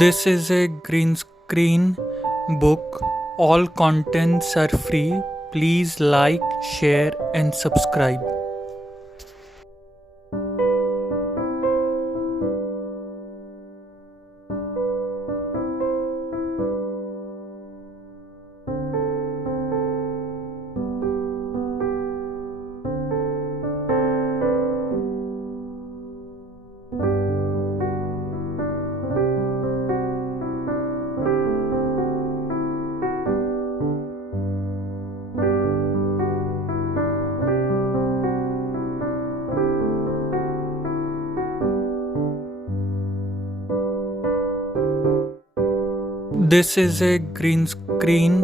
This is a green screen book. All contents are free. Please like, share, and subscribe. This is a green screen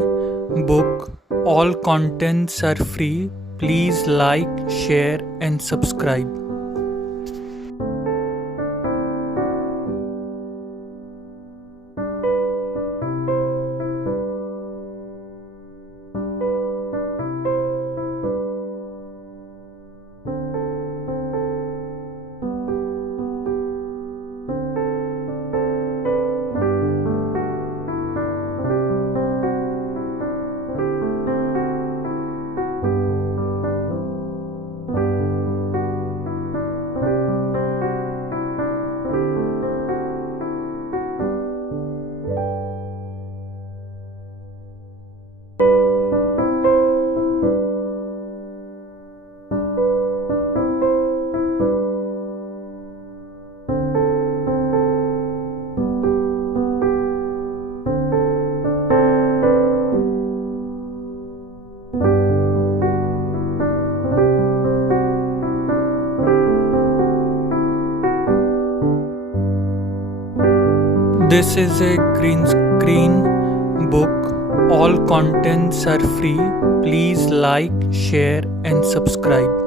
book. All contents are free. Please like, share, and subscribe. This is a green screen book. All contents are free. Please like, share, and subscribe.